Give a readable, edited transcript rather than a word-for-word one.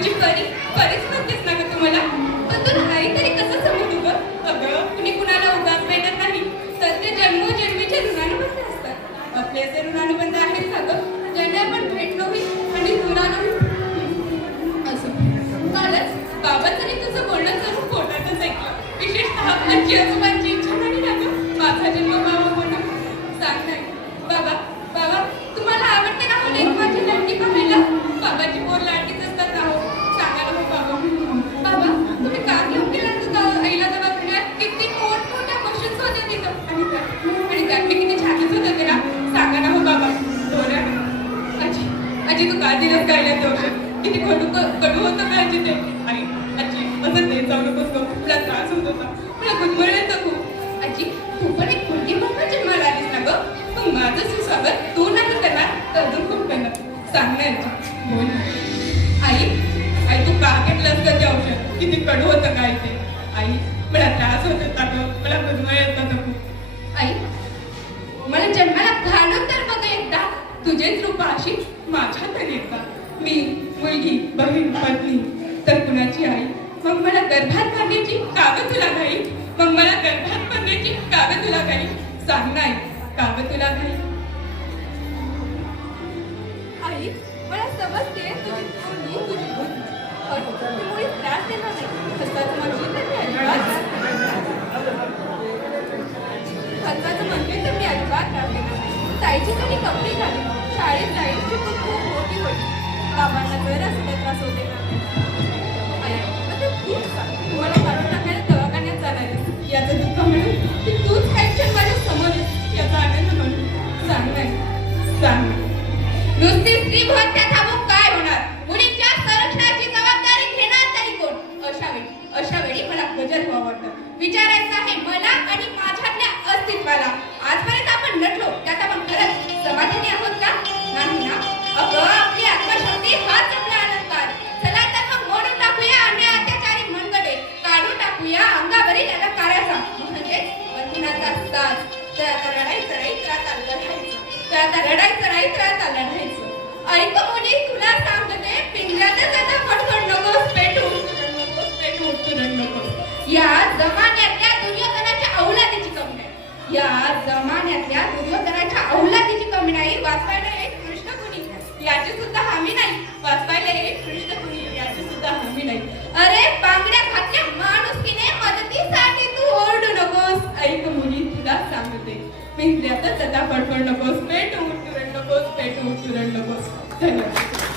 तुझी परीच म्हणतेस ना ग तुम्हाला, पण तुला आई तरी कसं समजू ग? अगं तुम्ही कुणाला उगाच भेटत नाही, तर ते जन्मोजन्मीचे ऋणानुबंध असतात. आपले असे ऋणानुबंध आहेत ना ग, ज्याने आपण भेटलोही आणि ऋणानुही असं. कालच बाबांचं आणि तुझं बोलणं जरूर पोटातच ऐकलं. विशेषतः आजी आजोबांची इच्छा नाही ना ग माझा जन्म बाबा म्हणून. सांग नाही बाबा, बाबा तुम्हाला आवडते का हो लेक माझी लाडकी पाहायला? बाबाची पोर लाडकीच असतात ना हो. सांगा ना हो बाबा. बाबा तुम्ही का घेऊन गेला तुझा आईला दवाखान्यात? किती मोठमोठ्या क्वेश्चन्स होत्या तिथं आणि त्यात मी किती छानच होतं ते ना. सांगा ना हो बाबा. बरं आजी तू का दिलंस गायला औषध? किती कडू होतं का आजी ते? आई आजी असं ते जाऊ नकोस गं, तुला त्रास होत होता, मला गुदमळ येतं खूप. आजी तू पण एक मुलगी म्हणून जन्माला आलीस ना गं, मग माझं सुस्वागत तू नाही करणार तर अजून कोण करणार? सांग ना आजी. बोल. आई तू का घेतलंस का ते औषध? किती कडू होतं काय ते? आई मला त्रास होत होता गं, मला गुदमळ येत होतं खूप. आई मला जन्माला घालून तर बघ एकदा, तुझेच रूप अशी माझ्या तरी येतात. मी मुलगी, बहीण, पत्नी तर कुणाची आई? मग मला गर्भात भरण्याची कावं तुला घाई? मग मला गर्भात भरण्याची कावं तुला घाई? सांग नाही कावं तुला घाई? आई मला समजते तुझी मुलगी, तुझी बुद्धी, पण ती मुळी त्रास देणार नाही. खर्चाचं म्हणशील तर मी अजिबात त्रास देणार नाही. ताईची कधी कपडे घाली, शाळेत जाईल, शिकून खूप मोठी होईल. बाबांना जर असं त्रास होते ना. आई आता तूच सांग, तुम्हाला काढून टाकायला दवाखान्यात जाणार आहेस याचं दुःख म्हणून की तूच ऍक्शन माझ्या समोर आहेस याचा आनंद म्हणून? सांग नाही सांग. नुसती स्त्री हत्या थांबून काय होणार? मुलींच्या संरक्षणाची जबाबदारी घेणार तरी कोण? अशा वेळी मला गजर व्हावं वाटतं. विचारायचं आहे मला आणि माझ्यातल्या अस्तित्वाला. आजपर्यंत आपण लढलो त्यात आपण खरंच समाधानी आहोत का? नाही ना. अगं आपली आत्मशक्ती हाच आपला अलंकार. चला तर मग मोडून टाकूया अन्य अत्याचारी मनगटे, काढून टाकूया अंगावरील अलंकाराचा म्हणजेच बंधनाचा साज. तर आता लढायचं नाही तर आता लढायचं, तर आता लढायचं नाही तर आता लढायचं. ऐक मुली तुला सांगते, पिंजऱ्यातच आता फडफड नकोस, पेटू उठून नकोस. या जमान्यातल्या दुर्योधनाच्या औलादीची कमी नाही. या जमान्यातल्या दुर्योधनाच्या औलादीची कमी नाही. वाचवायला एक कृष्ण कुणी याची सुद्धा हमी नाही. वाचवायला एक कृष्ण कुणी याची सुद्धा हमी नाही. अरे बांगड्या घातल्या माणुसकीने मदतीसाठी तू ओरडू नकोस. ऐक मुली तुला सांगते, पिंजऱ्यातच आता फडफड नकोस, पेटू उठून नकोस, पेटू उठून नकोस. धन्यवाद.